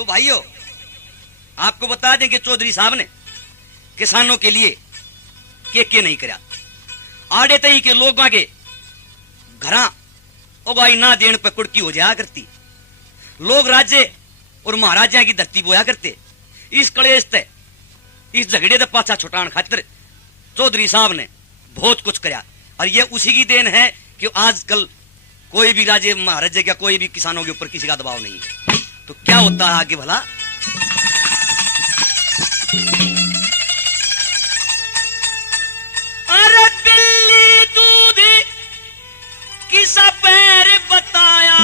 तो भाइयों आपको बता दें कि चौधरी साहब ने किसानों के लिए के नहीं करा। आड़े तई के लोगों के घरा उगाई ना देने पर कुड़की हो जाया करती। लोग राज्य और महाराजा की धरती बोया करते। इस कलेश ते इस झगड़े का पाछा छुटान खातिर चौधरी साहब ने बहुत कुछ कराया और ये उसी की देन है कि आजकल कोई भी राज्य महाराजा का कोई भी किसानों के ऊपर किसी का दबाव नहीं है। तो क्या होता है आगे भला? अरे बिल्ली दूध किसा पैर बताया,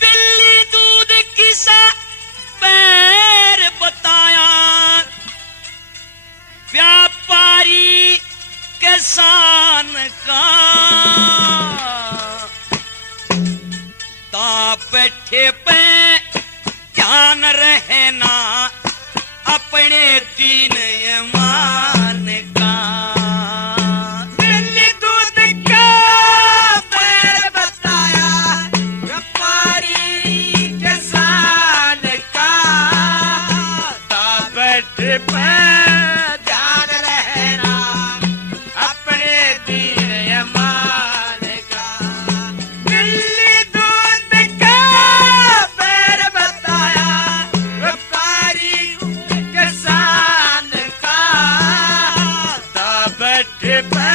बिल्ली दूध किसा पैर बताया, व्यापारी किसान का ता बैठे पे ध्यान रहना अपने दीन ईमान का। दिल्ली दूध का पैर बताया, व्यापारी किसान का ता बैठे पे ध्यान रहना अपने दीन ईमान का। दिल्ली दूध का पैर बताया, व्यापारी किसान का ता बैठे पे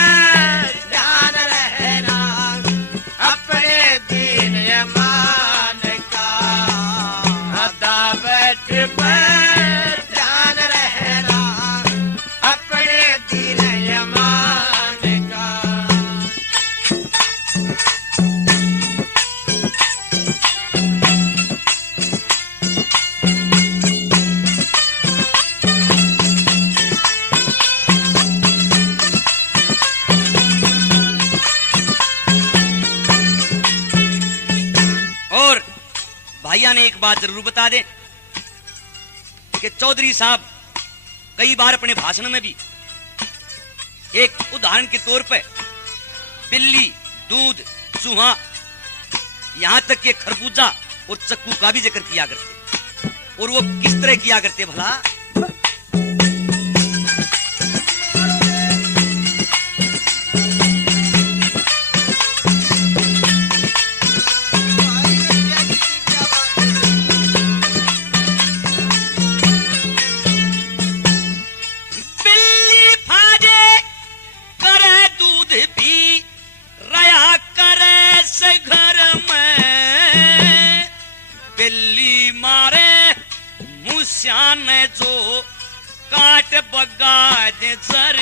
ध्यान रहना अपने दीन ईमान का। ता बैठे पे ध्यान रहना अपने दीन ईमान का। और भाइया ने एक बात जरूर बता दें कि चौधरी साहब कई बार अपने भाषण में भी एक उदाहरण के तौर पे बिल्ली, दूध, चूहा, यहां तक कि खरबूजा और चक्कू का भी जिक्र किया करते। और वो किस तरह किया करते भला? बिल्ली फाजे करे दूध भी रया करे से घर में, बिल्ली मारे मुस्यान जो काट बगाज जर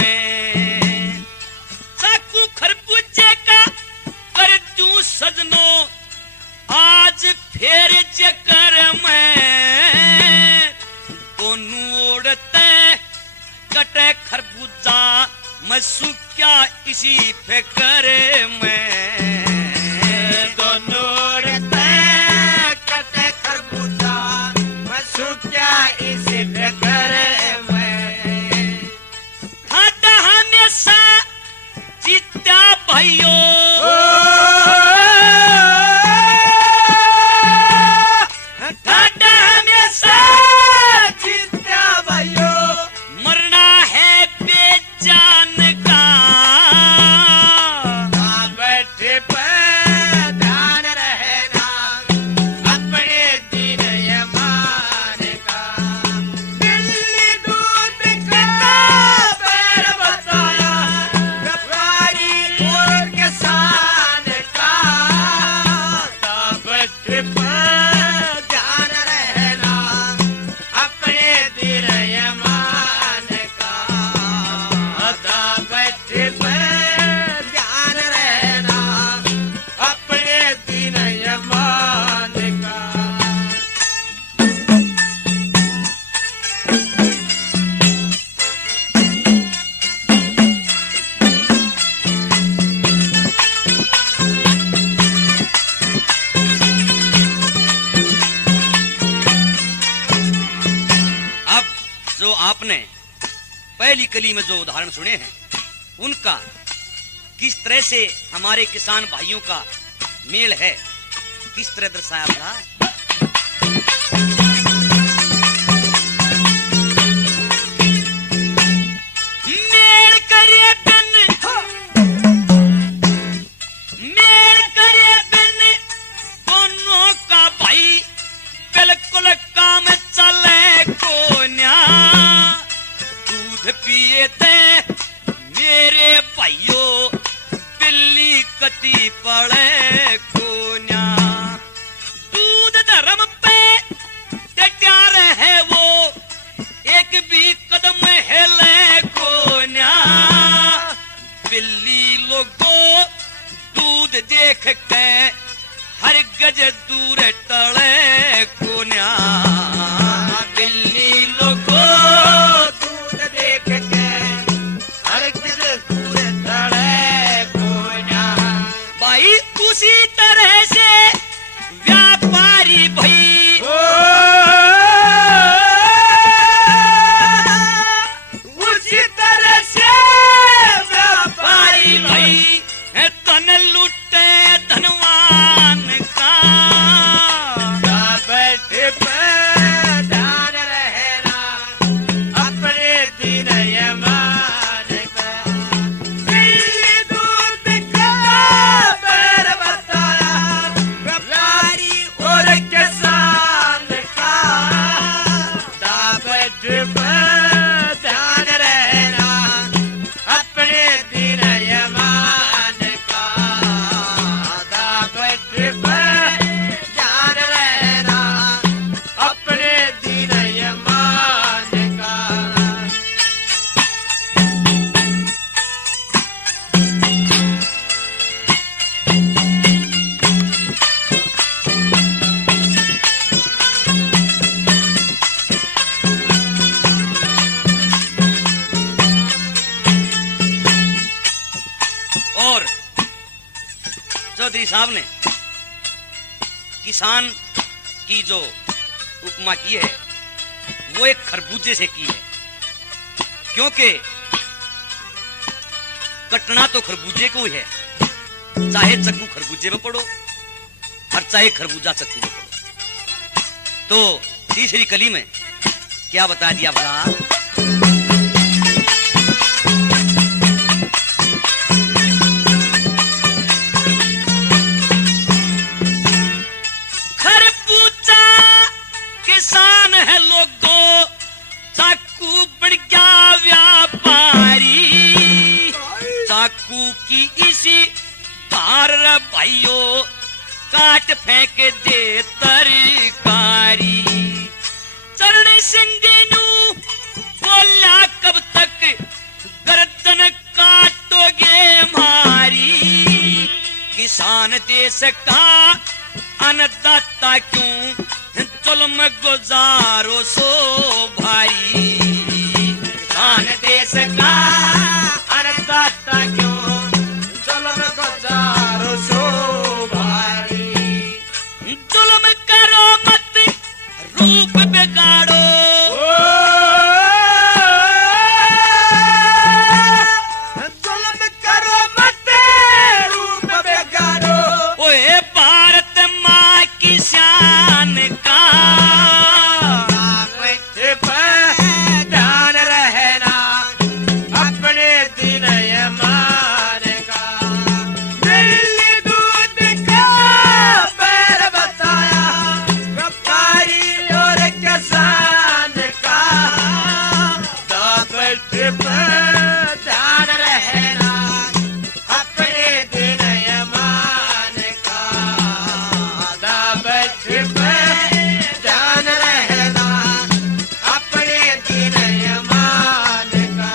में, चाकू खरबूजे का कर दूं सजनो आज फेर चक्कर में, दोनों ओढ़ते कटे खरबूजा मैं सूख्या इसी फिक्र में। दोनों ओढ़ते कटे खरबूजा मैं सूख्या इसी फिक्र में। खाता हमेशा जीता भाइयों, खाता हमेशा जीता भाइयों, मरना है बेजान का। ता बैठे पहली कली में जो उदाहरण सुने हैं उनका किस तरह से हमारे किसान भाइयों का मेल है, किस तरह दर्शाया था। पड़े कोन्या दूध धर्म पे डटार है वो, एक भी कदम हिले कोन्या। बिल्ली लोगों दूध देख के हर गज दूर टले कोन्या। बिल्ली लोगों दूध देख के हर गज दूर टले कोन्या। भाई उसी तरह से व्यापारी भाई उसी तरह से व्यापारी भाई धन लुटे धनवान का। बैठे पे ध्यान रहना अपने दिन यमान का। दिल्ली दूध का पैर बताया व्यापारी और किसान का। बैठे पे ध्यान रहना अपने दिन यमान का। बैठे पे ध्यान रहना अपने दिन यमान का। और चौधरी साहब ने किसान की जो उपमा की है वो एक खरबूजे से की है, क्योंकि कटना तो खरबूजे को ही है, चाहे चक्कू खरबूजे में पड़ो और चाहे खरबूजा चक्कू में पड़ो। तो तीसरी कली में क्या बता दिया भला। किसान है लोगों चाकू बढ़िया व्यापारी। चाकू की इसी धार भाइयों काट फेंक दे तरकारी। चरण सिंह नू बोला कब तक गर्दन काटोगे मारी। किसान देश का अन्नदाता क्यों जुल्म गुजारो सो भाई। किसान देश का अन्नदाता क्यों जुल्म गुजारो सो भाई। जुल्म करो मत रूप बिगाड़ो। जुल्म करो मत रूप बिगाड़ो। ओए भारत माँ की शान का। ध्यान रहना अपने दिन यमान का। दिल्ली दूध का पैर बताया व्यापारी और किसान का। ध्यान रहना अपने दिन यमान का। ध्यान रहना अपने दिन यमान का।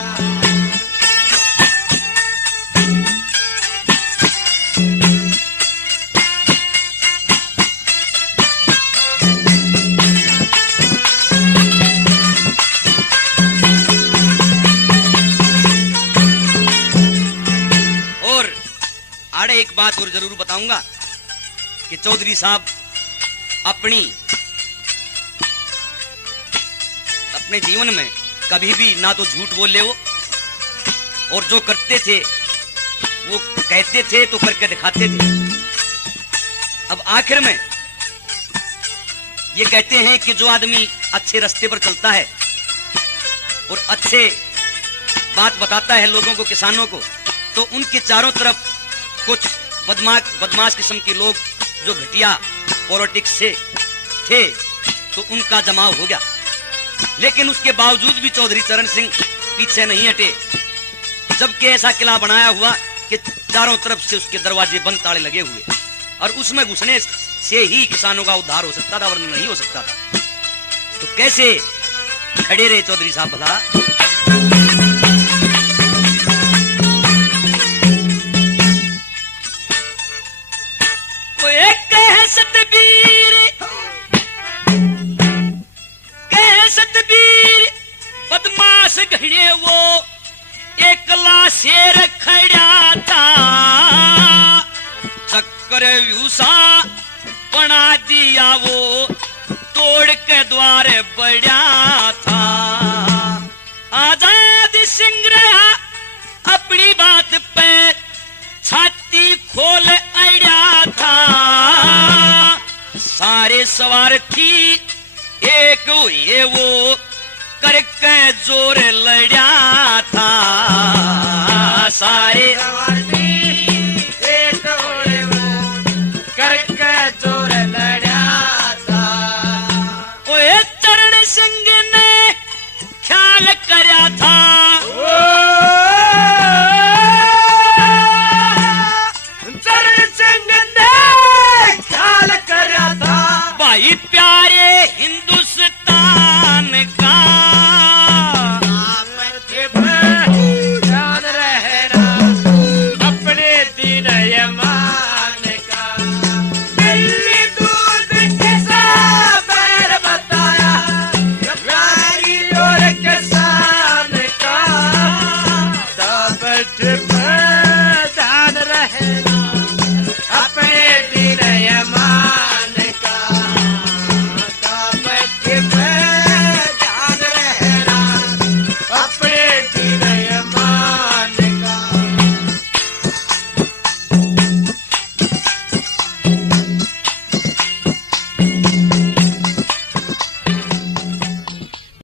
और आड़े एक बात और जरूर बताऊंगा कि चौधरी साहब अपने जीवन में कभी भी ना तो झूठ बोल ले वो, और जो करते थे वो कहते थे तो करके दिखाते थे। अब आखिर में ये कहते हैं कि जो आदमी अच्छे रास्ते पर चलता है और अच्छे बात बताता है लोगों को, किसानों को, तो उनके चारों तरफ कुछ बदमाश किस्म के लोग जो घटिया पॉलिटिक्स से थे तो उनका जमाव हो गया। लेकिन उसके बावजूद भी चौधरी चरण सिंह पीछे नहीं हटे, जबकि ऐसा किला बनाया हुआ कि चारों तरफ से उसके दरवाजे बंद, ताले लगे हुए, और उसमें घुसने से ही किसानों का उद्धार हो सकता था, वरना नहीं हो सकता था। तो कैसे खड़े रहे चौधरी साहब भला? बदमाश घड़े वो एकला शेर खड़ा था, चक्कर व्यूसा बना दिया वो, तोड़ के द्वारे बढ़ा था। आजाद सिंह रहा अपनी बात पे छाती खोल अड़ा था, सारे सवार थी एक हुए वो, करके जोर लड़ा